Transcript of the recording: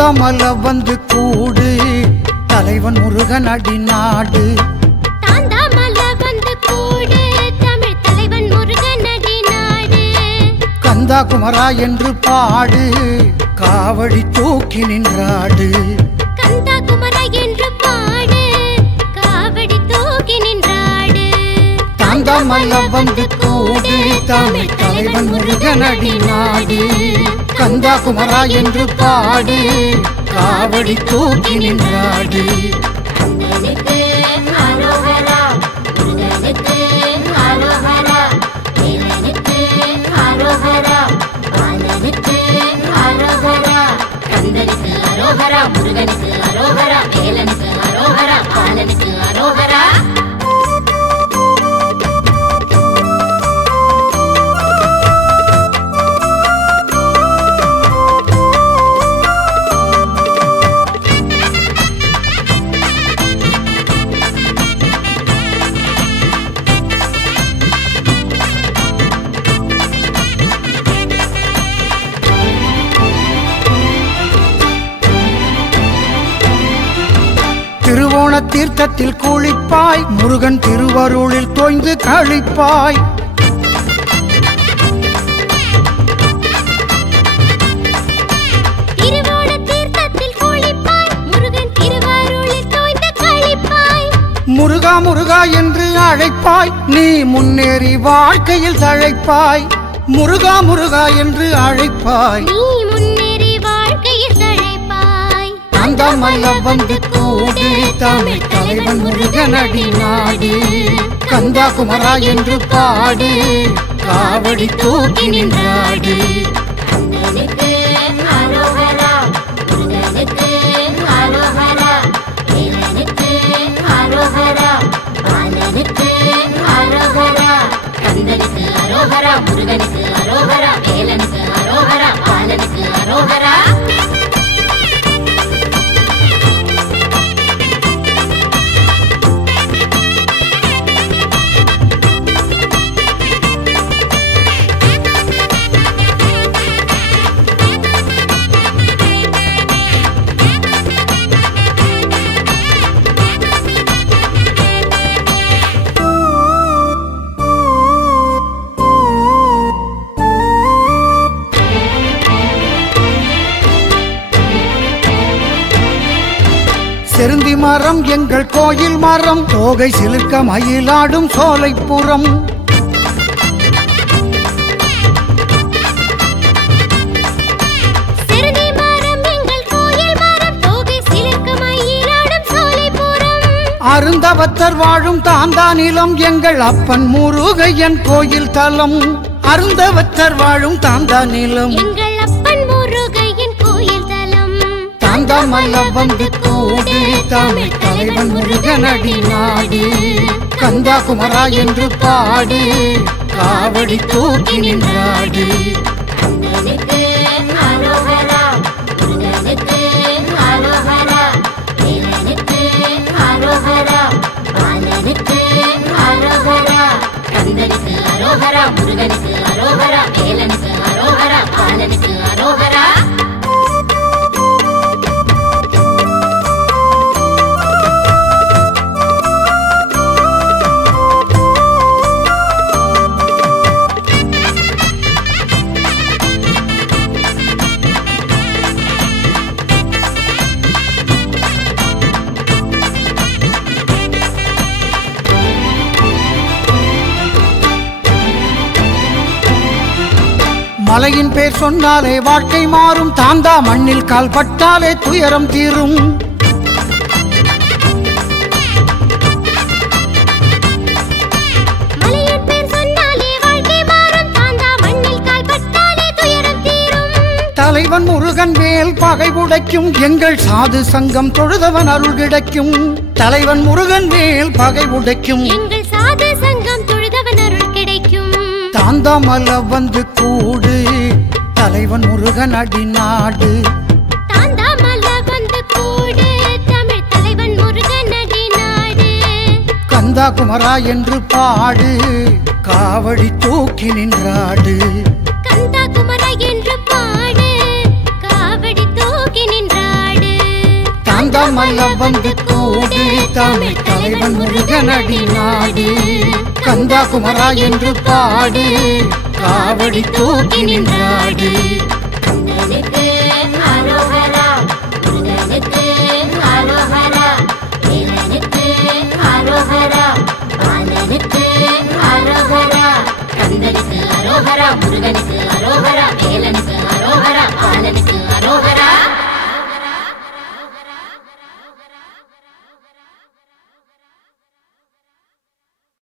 தாந்தாமல வந்து கூடு தலைவன் முருகன் அடி நாடு தாந்தாமல வந்து கூடு தமிழ் தலைவன் முருகன் அடி நாடு கந்தா குமரா என்று பாடு காவடி தூக்கி நின்றாடு கந்தா குமரா என்று பாடு காவடி தூக்கி நின்றாடு தாந்தாமல வந்து கூடு தமிழ் தலைவன் முருகன் அடி நாடு கந்தா குமரா என்று பாடு காவடி தூக்கி நின்றாடு கந்தனுக்கு அரோகரா முருகனுக்கு அரோகரா வேலனுக்கு அரோகரா பாலனுக்கு அரோகரா கந்தனுக்கு அரோகரா முருகனுக்கு அரோகரா வேலனுக்கு அரோகரா பாலனுக்கு அரோகரா திருவோண தீர்த்தத்தில் குளிப்பாய் முருகன் திருவருளில் தோய்ந்து கழிப்பாய் திருவோண தீர்த்தத்தில் குளிப்பாய் முருகன் திருவருளில் தோய்ந்து கழிப்பாய் முருகா முருகா என்று அழைப்பாய் நீ முன்னேறி வாழ்க்கையில் தழைப்பாய் முருகா முருகா என்று அழைப்பாய் நீ முன்னேறி வாழ்க்கையில் தழைப்பாய் தாந்தாமல வந்து கூடு தமிழ் தலைவன் முருகன் அடி நாடு கந்தா குமரா என்று பாடு காவடி தூக்கி நின்றாடு கந்தனுக்கு அரோகரா முருகனுக்கு அரோகரா வேலனுக்கு அரோகரா பாலனுக்கு அரோகரா கந்தனுக்கு அரோகரா முருகனுக்கு அரோகரா வேலனுக்கு அரோகரா பாலனுக்கு அரோகரா செருந்தி மரம் எங்கள் கோயில் மரம் தோகை சிலிர்க்க மயிலாடும் சோலைப்புறம் செருந்தி மரம் எங்கள் கோயில் மரம் தோகை சிலிர்க்க மயிலாடும் சோலைப்புறம் அருந்தவத்தர் வாழும் தாந்தா நிலம் எங்கள் அப்பன் முருகையன் கோயில் தலம் அருந்தவத்தர் வாழும் தாந்தா நிலம் எங்கள் அப்பன் முருகையன் கோயில் தலம் தாந்தாமல வந்து கூடு தமிழ் தலைவன் முருகன் அடி நாடு கந்தா குமரா என்று பாடு காவடி தூக்கி நின்றாடு கந்தனுக்கு அரோகரா முருகனுக்கு அரோகரா வேலனுக்கு அரோகரா பாலனுக்கு அரோகரா கந்தனுக்கு அரோகரா முருகனுக்கு அரோகரா வேலனுக்கு அரோகரா பாலனுக்கு அரோகரா மலையின் பேர் சொன்னாலே வாழ்க்கை மாறும் தாந்தா மண்ணில் கால் பட்டாலே துயரம் தீரும் மலையின் பேர் சொன்னாலே வாழ்க்கை மாறும் தாந்தா மண்ணில் கால் பட்டாலே துயரம் தீரும் தலைவன் முருகன் வேல் பகை உடைக்கும் எங்கள் சாது சங்கம் தொழுதவன் அருள் கிடைக்கும் தலைவன் முருகன் வேல் பகை உடைக்கும் எங்கள் சாது சங்கம் தொழுதவன் அருள் கிடைக்கும் தாந்தாமல வந்து கூடு தலைவன் முருகன் அடி நாடு தாந்தாமல வந்து கூடு தமிழ் தலைவன் முருகன் அடி நாடு கந்தா குமரா என்று பாடு காவடி தூக்கி நின்றாடு கந்தா குமரா என்று பாடு காவடி தூக்கி நின்றாடு கந்தமல்ல வந்து கூடு தமிழ் தலைவன் முருகனடி நாடு கந்தா குமரா என்று பாடு காவடி தூக்கி நின்றாடு கந்தனுக்கு அரோகரா